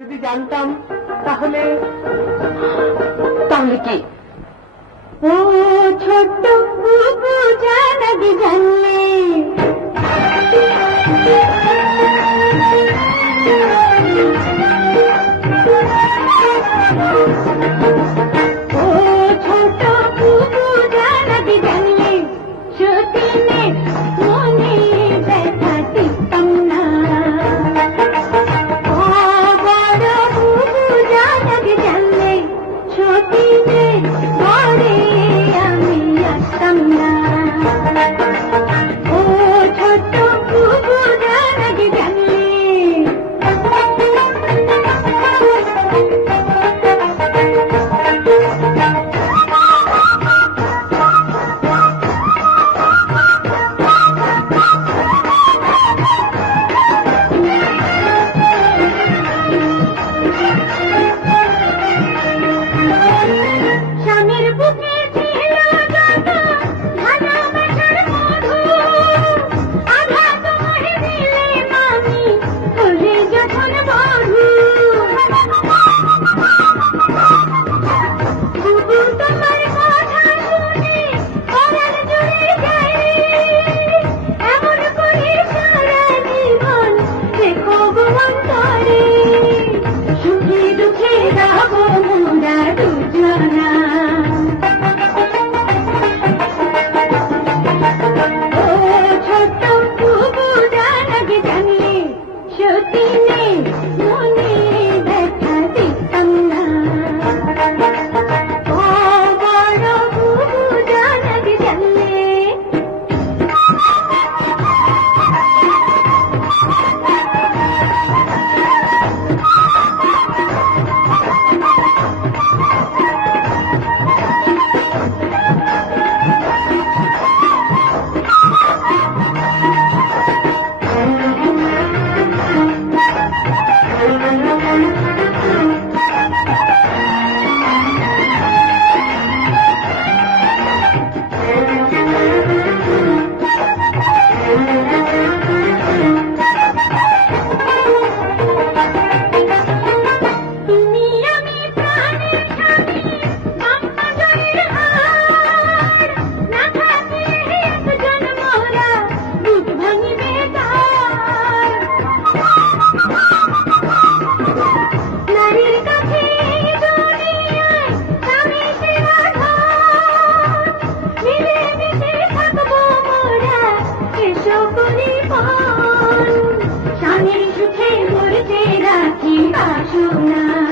যদি জানতাম তাহলে তাহলে কি? ও ছোট্ট Thank you. Thank you. পান। স্বামীর সুখে মরতে রাখি বাসনা।